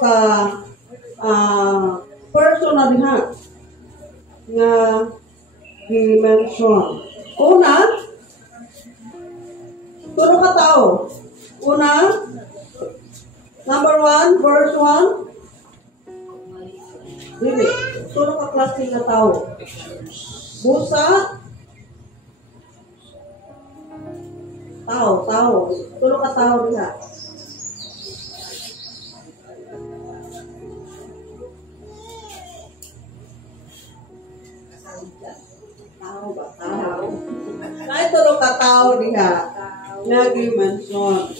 ka person na diha nga i-mention. Una, tulo ka tao. Una, number 1, verse 1. Dili. Tulo ka klase nga tao. Busa. Tao. Tulo ka tao diha. Tao. Kahit tulo ka tao diha. Nag-mention.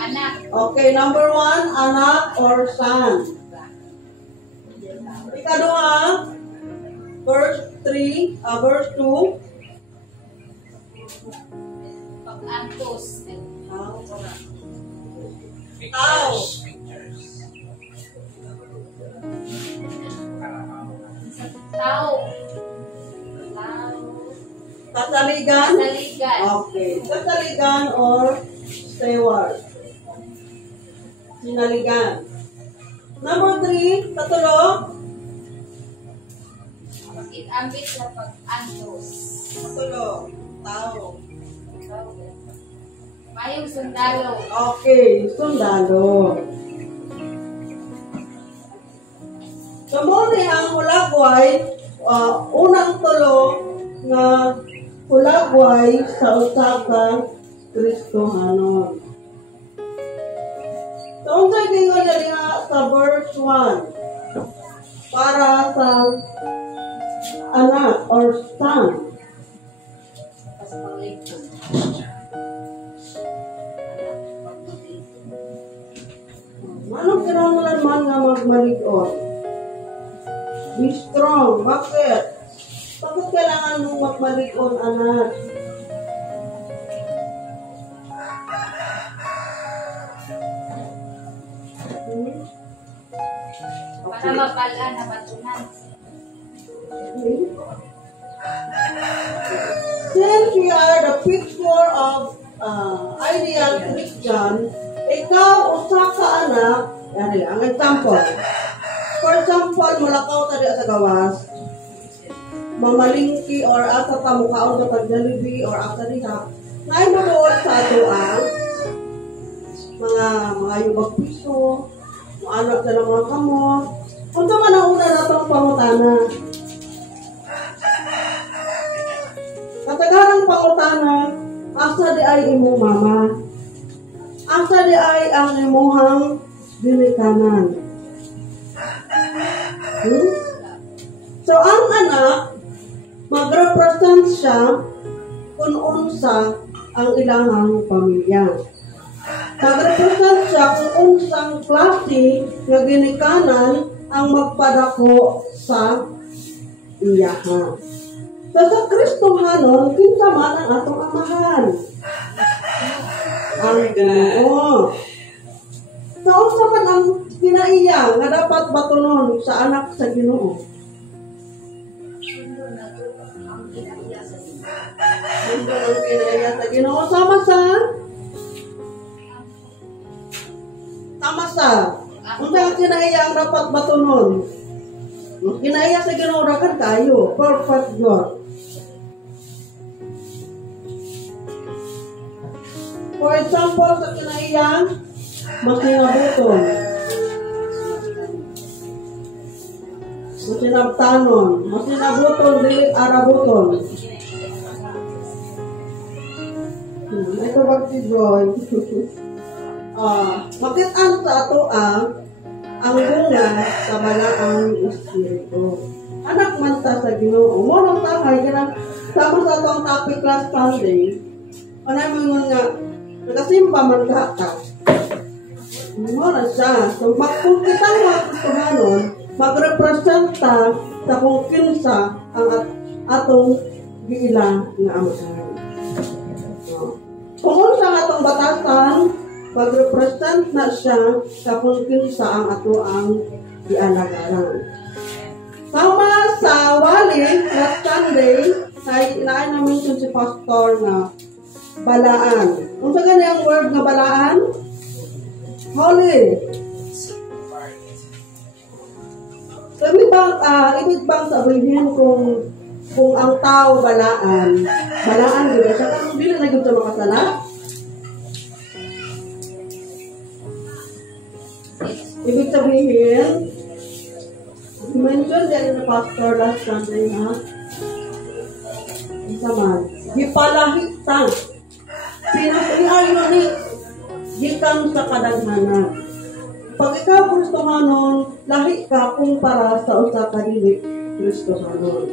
Anak. Okay, number 1, anak or son. Ikadua, verse 2. Pag-antos. Tao. Tao. Kasaligan? Kasaligan. Okay. Kasaligan or steward. Sinaligan. Number 3, katulo. Pag-ambit na pag-antos. Katulo. Tao. Mayong sundalo. Okay, sundalo. Kamuni ang hulagway, unang tulo nga hulagway sa usaha Kristohanon. So, ang gingon niya sa verse 1 para sa anak or son. Anong kinahanglan man nga magmalig-on? Be strong. Bakit? Bakit kailangan mong magmalig-on, anak? Para mapala na matunan. Since we are the picture of ideal Christian, ikaw usa ka anak, yan ang example. For example, mulakaw tadi sa gawas, mamalingki or asa tamukaon sa pagdalibi or asa diha, ngayon mo doon sa ato mga yubag piso, anak sa mga kamot, kung man ang una na itong pangutana. Katagarang pangutana, asa di ay imong mama, asa di ay ang imuhang binikanan. So, ang anak, mag-represent siya kung unsa ang ilahang pamilya. Mag-represent siya kung unsang klase nga ginikanan ang magpadako sa iyaha. So, sa Kristohanon, kinsa man ang atong amahan. Ang Ginoo. So, unsa man ang kinaiya nga dapat batunon sa anak sa Ginoo? Mundo ang kinaiya sa Ginoo sama sa unsa ang kinaiya ang dapat batunon? Kinaiya sa Ginoo ra kan kayo, perfect God. For example, sa kinaiya masinabuton, masinabtanon, masinabuton, dilit arabuton. Ito ba si Joy? Makit-an sa ato ang bunga sa balaang espiritu. Anak man ta sa Ginoo. Mo nang tahay kanang sama sa atong topic last Sunday. Anay mo nga nakasimba man ka. Mo na siya. So kung kita nga Kristohanon, magrepresenta sa kung kinsa ang atong giila nga amahan. Kung unsa ang atong batasan, pag-represent na siya sa kung kinsa ang ato ang ialagaran. Sama sa wali, last Sunday, ay na-mention si Pastor na balaan. Kung sa ganyan word na balaan, Holy. So, ibig bang sabihin kung ang tao balaan yun, siya kung hindi na naging sa makasala? Ibig sabihin, mention din na pastor last Sunday ha? Isa man, gipalahita. Pinasayaan ni gitang sa kadaghanan. Pag ikaw Kristohanon, lahi ka kumpara sa usa ka dili Kristohanon.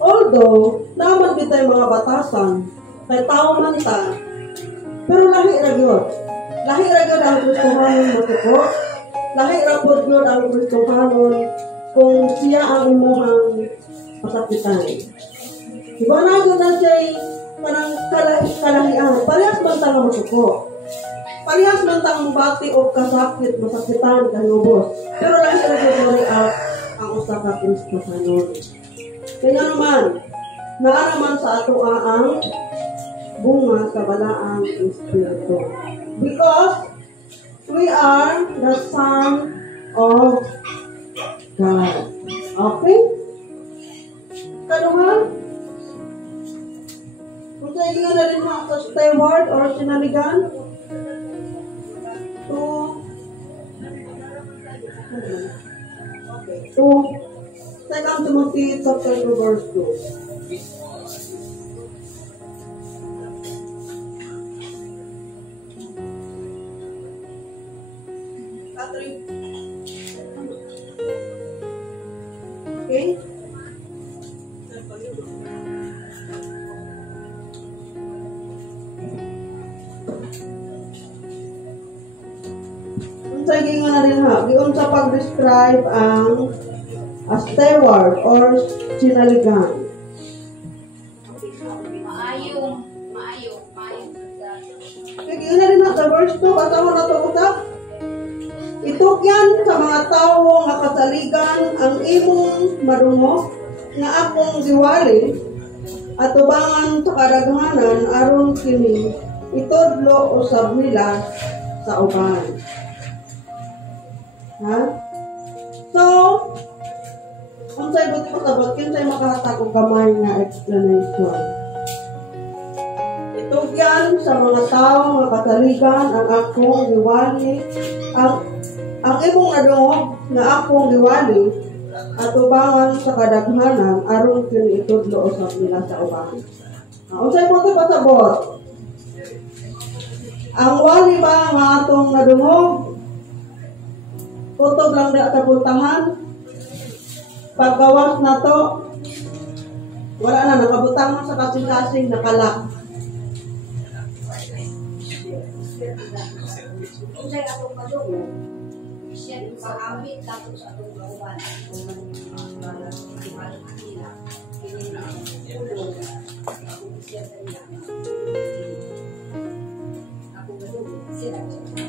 Although, naman kita mga batasan, kay tao man ta, pero lahi ra gyud. Lahi ra gyud ang Kristohanon matuko. Lahi ra pod gyud ang Kristohanon kung siya ang imong pasakitan. Diba na gyud na siya parang kalahian. Parehas man ta nga matuko. Parehas man tang mubati o kasakit, masakitan, kanubos. Pero lahi ra gyud ang usa ka Kristohanon. Kaya naman, naaraman sa ato ang bunga sa balaang Espiritu. Because we are the Son of God. Okay? Kaduhan? Kung sa iyo na rin sa steward or sinaligan, to 2 Timothy chapter 2 verse 2. Okay? Sige nga na rin ha, diyon sa pag-describe ang steward or sinaligan. Maayong. Sige nga na rin ha, sa verse 2, basta mo na ito usap. Itukyan sa mga tao nga kasaligan ang imong madungo nga akong diwali at tubangan sa kadaghanan aron kini itudlo usab nila sa uban. Ha? So, kung sa'yo buti ko sabot, kung sa'yo makahatag og gamay nga explanation. Itugyan sa mga tao nga kasaligan ang akong diwali, ang imong nadungog nga akong diwali, at ubangan sa kadaghanan aron kini itudlo usab nila sa uban. Kung sa'yo buti ko sabot, ang wali ba nga atong nadungog, kutob lang na sa puntahan. Paggawas na to, wala na, nakabutang mo sa kasing-kasing, nakalak. Kung atong madungo, siya pag-ambit dapat sa atong kauban.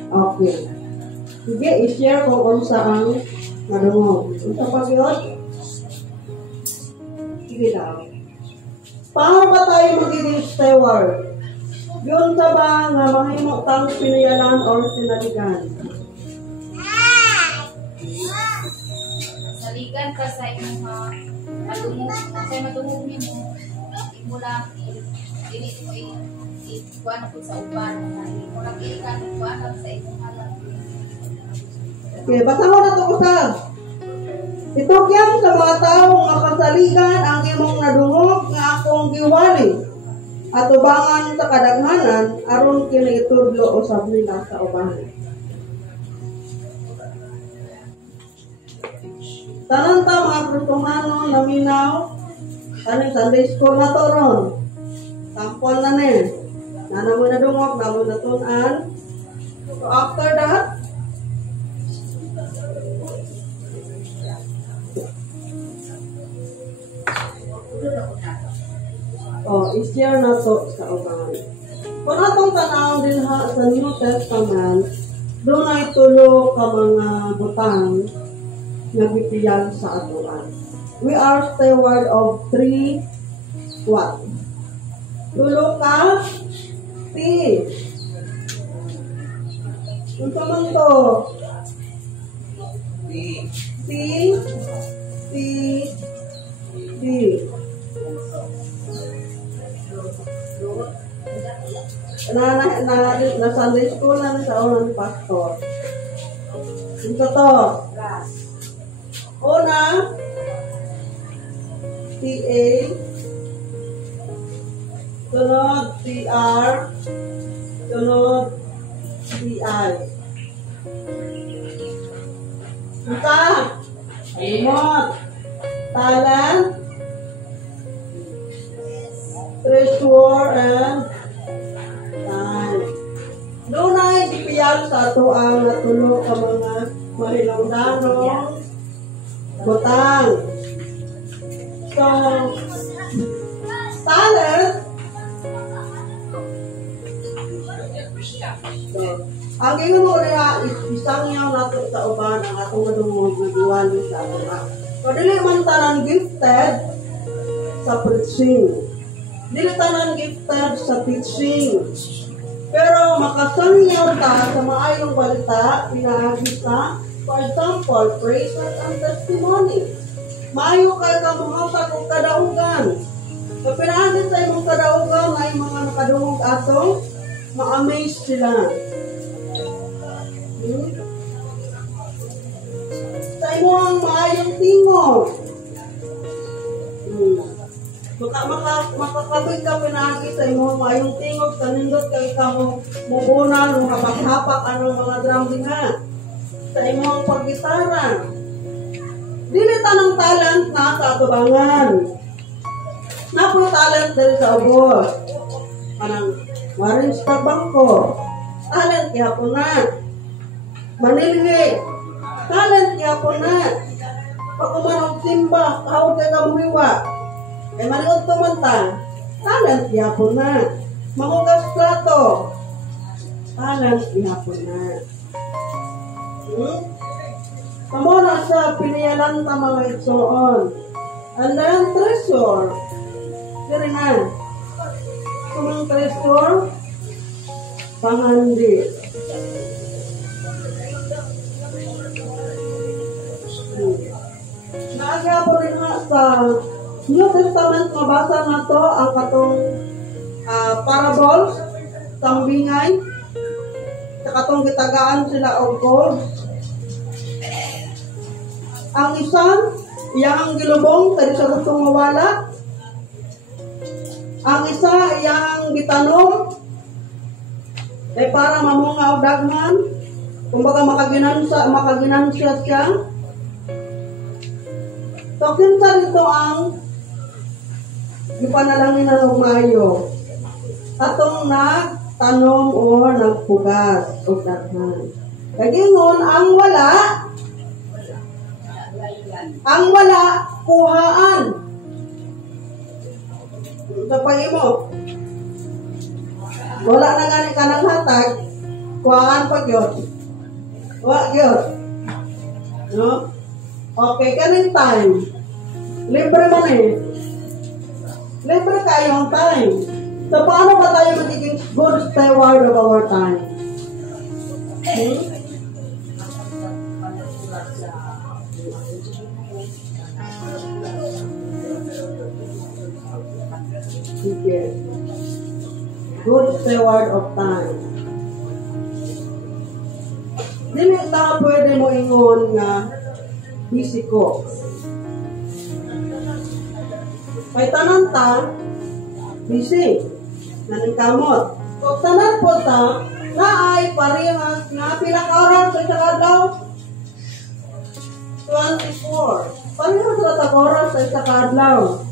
Okay. Sige, i-share kung unsa ang madungog. Unsa pa yun? Sige daw. Paano ba tayo magiging steward? Yun sa ba nga mahimo tang pinayalan or sinaligan? Saligan ka sa imong madungog nimo. Imo lang dili mo ikuan ko sa uban. Imo lang ilikan kuan sa imong alam. Okay, basta mo na ito usap. Itukyan sa mga tao nga kasaligan ang imong nadungog nga akong giwali at ubangan sa kadaghanan aron kini itudlo usab nila sa uban. Tanan ta mga Kristohanon naminaw, taning Sunday school na to ron. Sampol na ni. Nana mo nadungog, namo na tunan. So after that, i-share na to sa uban. Kung atong tanawon din ha sa New Testament, doon ay tulo ka mga butang na bitiyan sa atuan. We are steward of 3 what? Tulo ka thieves. Unsa man to? T. Na Sunday school na sa unang pastor. Ito to. Una, TA. Sunod, TR. Sunod, TI. Ika. Limot. Talent. Treasure and time. Doon ay dipiyal sa ato ang natulog ka mga marinong-danong butang. So, talent. So, ang gingon mo niya, isang yaw nato sa uban ang atong madungog na diwan sa ato. So, dili man tanan gifted sa preaching. Dili tanan gifted sa teaching. Pero makasangyaw ta sa maayong balita, pinaagi sa, for example, praises and testimony. Maayo kay kamuhatag og kadaugan. So, pinaagi sa imong kadaugan ay mga nakadungog atong ma-amaze sila. Sa imong maayong tingog. Makakabig ka pinagi sa imong maayong tingog sa nindot kay kamo mubunan, makapak-hapak anong mga drumming ha. Sa imong paggitara. Dili tanang talent na sa atubangan. Napo talent dali sa ubos. Anang warin sa bangko. Talent kaya po na. Manilhi. Talent kaya po na. Pag umanong simba, kahod kay kamuhiwa. Ay maniod tumantang, talent yapon na. Mangugas plato, talent yapon na. Kamuna sa piniyalan ta mga igsoon. And then treasure. Kaya na. Kumang treasure, pangandi. Naagya po rin nga sa New Testament, mabasa na to ang katong parables, tambingay, sa katong gitagaan sila og gold. Ang isan, iyang gilubong, tadi sa gustong mawala. Ang isa, iyang gitanom, ay para mamunga o dagman, kumbaga makaginansya siya. So, kinsa dito ang ipanalangin na ng mayo. Atong nagtanom o nagpugas o daghan. Kagingon, ang wala, kuhaan. Sa mo, wala na gani ka ng hatag, kuhaan pag yun. Wag yun. No? Okay, kaning time. Libre man eh. Libre kayo ang time. So, paano ba tayo magiging good steward of our time? Sige. Good steward of time. Dili ka pwede mo ingon nga busy ko. Kay tanan ta, busy. Naningkamot. Kung tanan po ta, na ay parehas nga pila ka oras sa isang adlaw? 24. Parehas sa isang oras sa isang adlaw?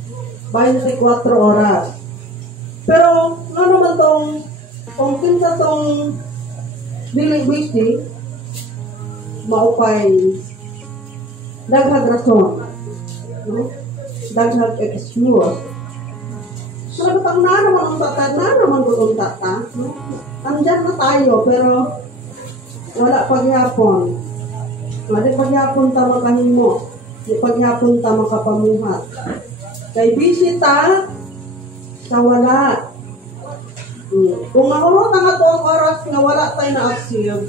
24 oras. Pero, ano naman tong, kung kinsa tong dili busy, maupay daghag rason. No? Daghag excuse. Pero pag na naman ang tatad, na naman doon tata. No? Andyan na tayo, pero wala pagyapon. Wala pagyapon ta makahimo. Di pagyapon ta makapamuhat. Kay busy ta, sa wala. Kung mahurot ang ato ang oras nga wala tayo na-achieve,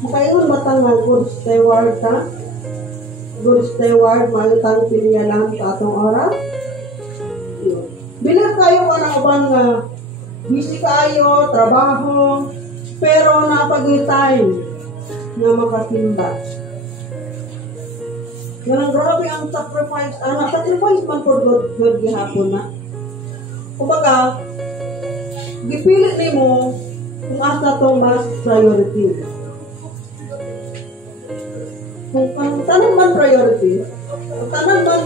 Makaingon matang nga good steward ka. Good steward, mayutang pinyalan sa atong oras. Bilang kayo ka ng uban nga busy kayo, trabaho, pero napag-time na makatimba. Ganang grabe ang sacrifice. Sacrifice man for God gihapon na. Kumbaga, gipilit ni mo kung asa itong mas priority. Kung tanan man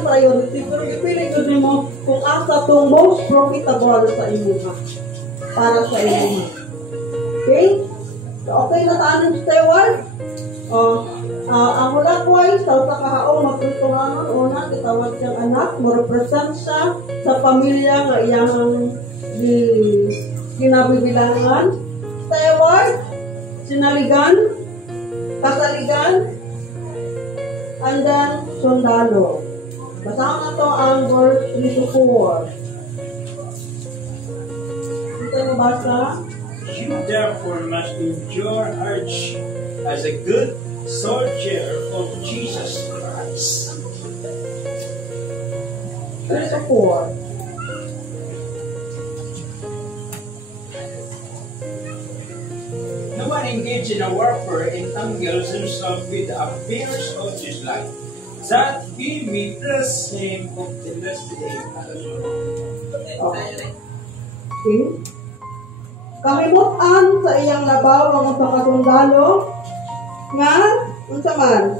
priority, pero gipilit ko ni mo kung asa itong most profitable sa imo ka. Para sa imo ka. Okay? So, okay na taanong steward? Ang likewise, sa kahaong magpituhanon, una, kitawag siyang anak, mo-represent siya sa pamilya nga iyang kinabibilangan. Steward, sinaligan, kasaligan, and then sundalo. Basahan na to ang verse 3 to 4. Ito yung basa. You therefore must endure hardship as a good soldier of Jesus Christ. 3 to 4. No one engaged in a warfare entangles himself with the affairs of this life, that he may bless him of the last day. Okay. Kahimutan sa iyang labaw ang sa kasundalo nga unsa man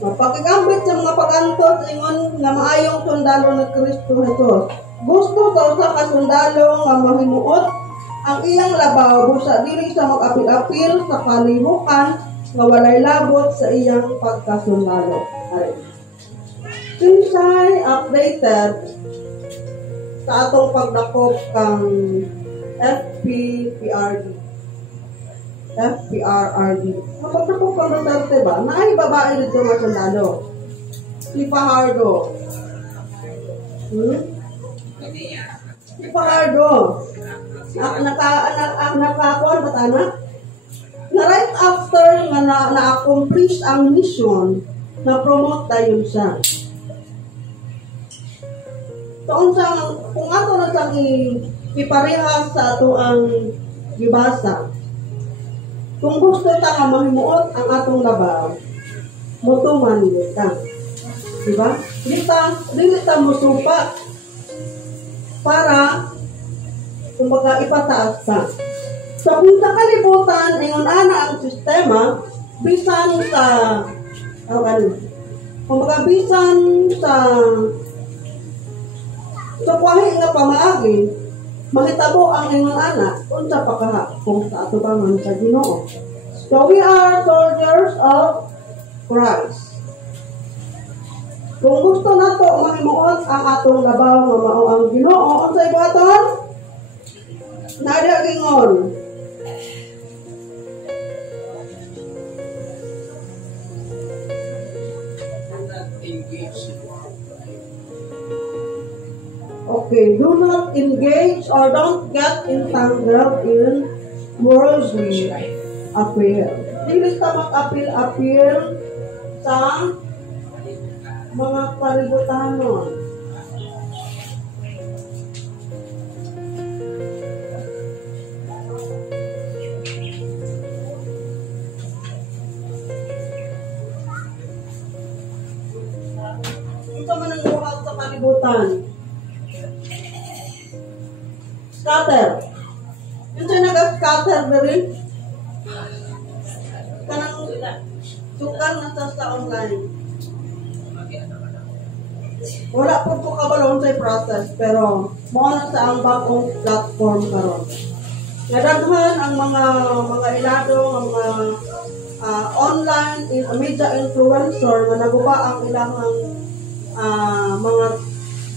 mapakigambit sa mga pagantos ingon nga maayong sundalo ni Kristo Jesus. Gusto sa usa ka sundalo nga mahimuot ang iyang labaw busa dili sa mag-apil-apil sa kalihukan nga walay labot sa iyang pagkasundalo. Sinsay updated sa atong pagdakop kang FPRRD. Kapag dako kang Duterte ba? Naay babae dito nga sundalo. Si Fajardo. Si Fajardo. Nakakuan ba tanak? Na right after nga na-accomplish ang mission, na-promote tayo siya. So, kung ato na siyang iparehas sa ato ang gibasa, kung gusto ta nga mahimuot ang atong labaw, mutuman kita. Diba? Dili ta musupa para kumbaga ipataas ta. So, kung sa kalibutan, ingon ana ang sistema, bisan sa kumbaga bisan sa kwahi nga pamaagi, mahitabo ang ingon anak unsa pa kaha kung sa atubangan sa Ginoo. So we are soldiers of Christ. Kung gusto nato mahimuot ang atong labaw nga mao ang Ginoo, unsay buhaton? Nada gingon. Okay, do not engage or don't get entangled in worldly affairs. Dili ka mag-apil-apil sa mga palibutanon. Ito man ang buhat sa palibutan. Scatter. Yung siya nag-scatter na rin. Kanang tukang nasa sa online. Wala po po kabalon sa process, pero muna sa ang bagong platform karon. Nadaghan ang mga ilado, ang mga online media influencer na naguba ang ilang mga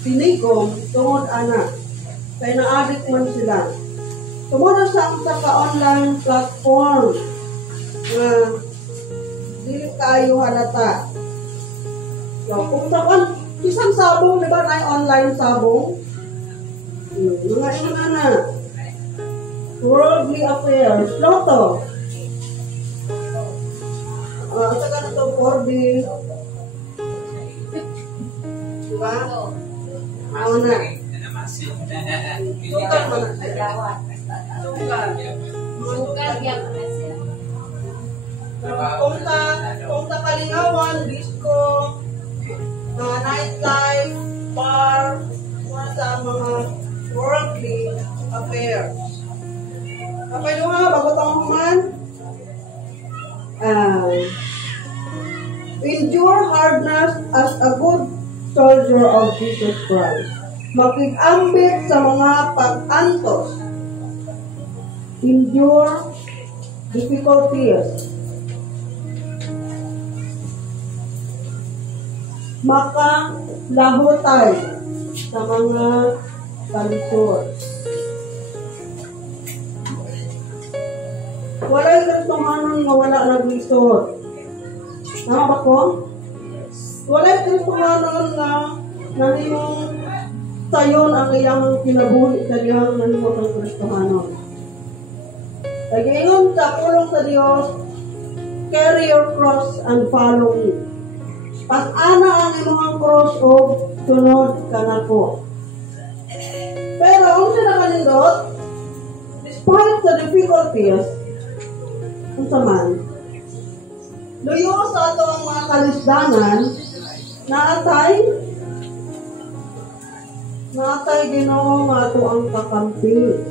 tinigong tungod anak. Kaya na-addict man sila. Tumuna sa ang ka-online platform na dili kayo halata. So, kung saan, isang sabong, di ba na online sabong? Mga ina na. worldly affairs. Loto. Ito ka na ito, 4D. Diba? Ano na? Sugar mo na. Sugar. Sugar yan na siya. Kung ta kalingawan, disco, mga nightlife, bar, mga sa mga worldly affairs. Kapag nyo nga, bago taong human, endure hardness as a good soldier of Jesus Christ. Makikambit sa mga pag-antos. Endure difficulties. Makalahutay sa mga kalisod. Wala'y kristohanon nga wala naglisod. Tama ba ko? Wala'y kristohanon nga nahimong sayon ang iyang kinabuhi sa diyang nahimong ang kristohanon. Nag-iingon sa pulong sa Diyos, carry your cross and follow me. Pas-ana ang imong cross o sunod ka na ko. Pero kung siya nakalindot, despite the difficulties, kung saman, luyo sa ato ang mga kalisdanan, naatay Ginoo nga ato ang kakampi.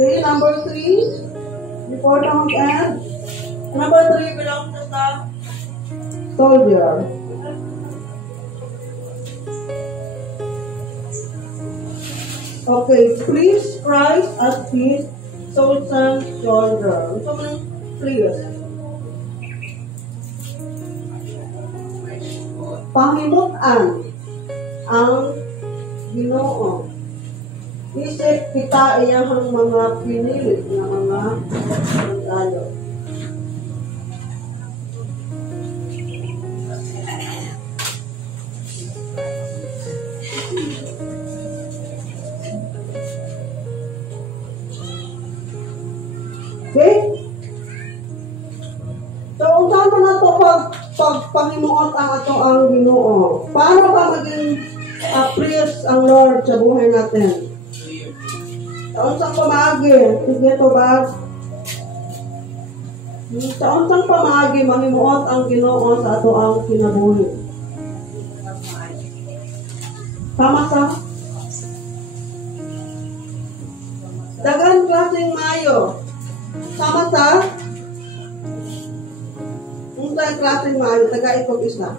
Okay, number 3, before the end, number 3 belongs to the soldier. Okay, please Christ as his chosen soldier. Ito mo ng please. Pangimutan ang Ginoo. Isip kita iyang mga pinilit na mga sundalo. Okay? So, usapan na ito pagpangimuot ang ato ang Ginoo. Paano ba maging priest ang Lord sa buhay natin? Sa unsang pamaagi, sige ito ba? Sa unsang pamaagi, mangimuot ang Ginoo sa ato ang kinabuhi. Tama sa? Dagan klaseng mayo. Tama sa? Unsang klaseng mayo, taga-ikog isa.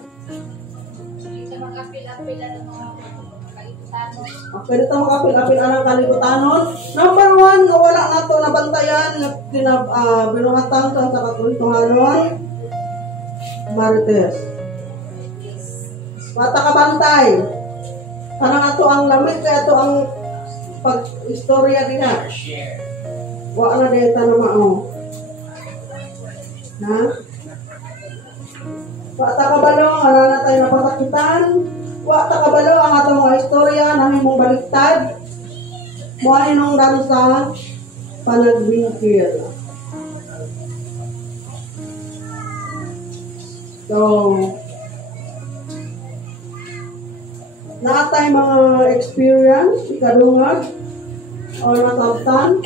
Hindi mag-apil-apil ng mga kaibutanon. Okay, dito makapil-apil ang kalibutanon. Number 1, nga wala na ito nabantayan, binuhatan sa kakultuhanon. Marites. Mata kabantay. Kanang ato ang lamit, kaya ito ang pag-istorya din na. Wala na dito na mao. Ha? Mata kabalo, ano na tayo napasakitan. Wata kabalo ang atong mga istorya na himong baliktad. Muhay nung dan sa panagbingkir. So, natay mga experience, ikadungag, o nasabtan.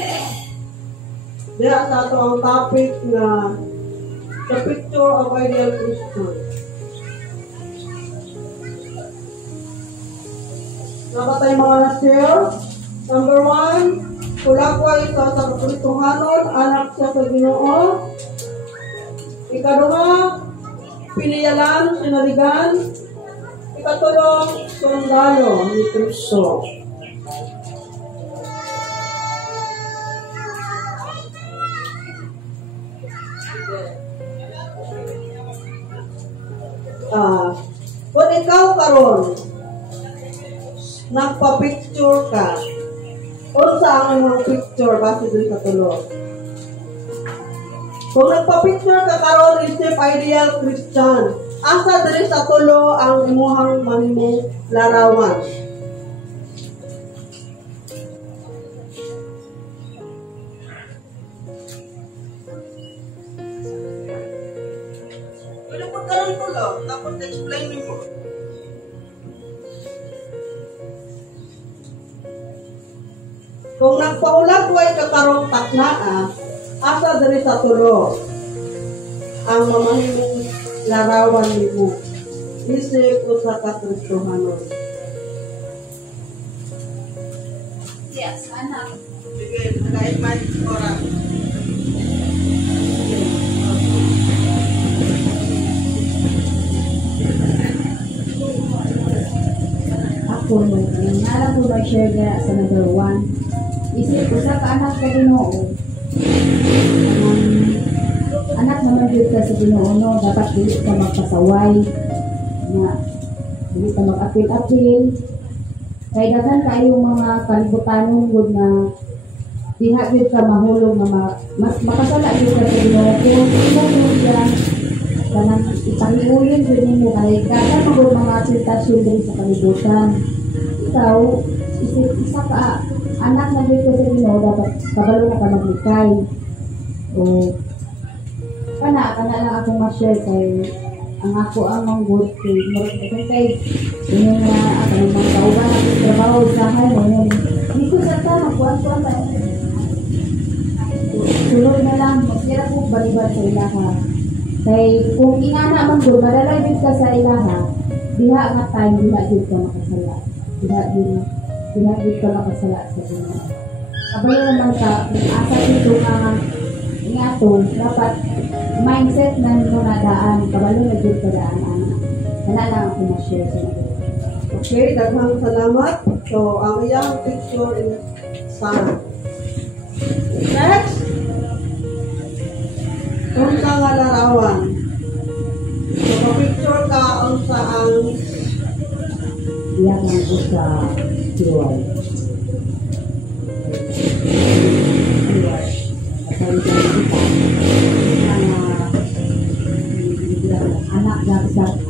Diya sa ito ang topic na the picture of ideal Christian. Nabatay mga na-share. Number 1, kulakway sa kakultuhanon, anak siya sa Ginoo. Ikadunga, piniyalan, sinaligan. Ikatulong, sundalo ni Kristo. Kung ikaw karon nagpa-picture ka, unsa ang imong picture base dito sa tulo? Kung nagpa-picture ka karon, isip ideal Christian, asa diri sa tulo ang imuhang mahimong larawan? ulo, tapos explain mo. Kung nagpaulat way kakarong taknaa, asa diri sa tulo ang mamahimong larawan nimo. Isip usa ka Kristohanon. Yes, anak. Sige, kahit may oras. Ako, nara ko ba share na sa number 1. Isip ko sa anak ka Ginoo. Anak naman yun ka sa Ginoo, no? Dapat dili ka magpasaway. Na, dili ka mag-apil-apil. Kaya daghan kayong mga kalibutanon gud na diha gyud ka mahulog na makasala gyud ka sa Ginoo. Kung ilan mo siya, kanang ipahiuyon gyud nimo kay daghan magud mga tentasyon diri sa kalibutan. Ikaw, isa ka anak na gyud ka sa Ginoo, dapat kabalo na ka maglikay. O kana lang akong ma-share kay ang ako ang manggod kay murag kay yun nga ako ng mga kauban ako trabaho sa hayon hindi ko sa tama kuwan ba sunod na lang magsira ko balibad sa ilaha kay kung ingana manggod madalay din ka sa ilaha diha nga time diha din ka makasala diha din ka makasala sa Ginoo kabalo naman ka asa dito nga ngato dapat mindset na mo na daan kabalo na jud ka daan ana kana lang ako ma-share sa inyo. Okay, daghang salamat. So, ang iyang picture is sun. Next. Unsa nga larawan. So, ka-picture ka unsa ang Iyak lang ko sa Joy.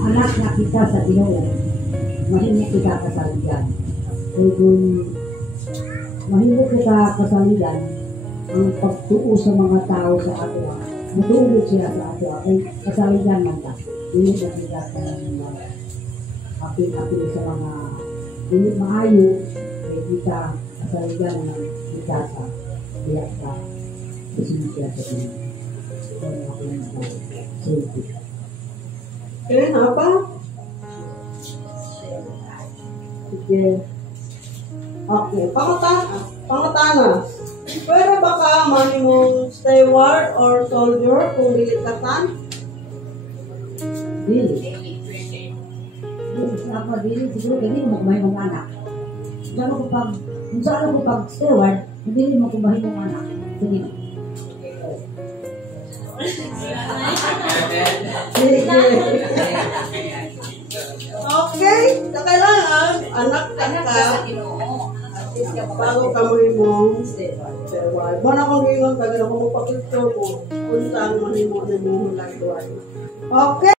Anak na kita sa Ginoo. Mahingi kita kasaligan. Kaya kung mahingi kita kasaligan, ang pagtuo sa mga tao sa ato, matulog siya sa ato, ay kasaligan man ta. Hindi na kita sa mga apil-apil sa mga hindi maayo, ay kita kasaligan ng kita sa biyak sa siya sa Ginoo. Kaya ako yung safety. okay, apa? Sige. Okay, pangatana. Pwede ba ka manimong steward or soldier kung dilitasan? Dili. Ako dili siguro kaya mo kumain ng anak. Kung saan ako pag steward, hindi mo kumain ng anak. Sige. Okay, sa kailangan, anak ka Sa Ginoo. bago ka mo steward. Muna kong gingon, tagal ako mo pa-picture mo kung saan mo na mo hulagduan. Okay.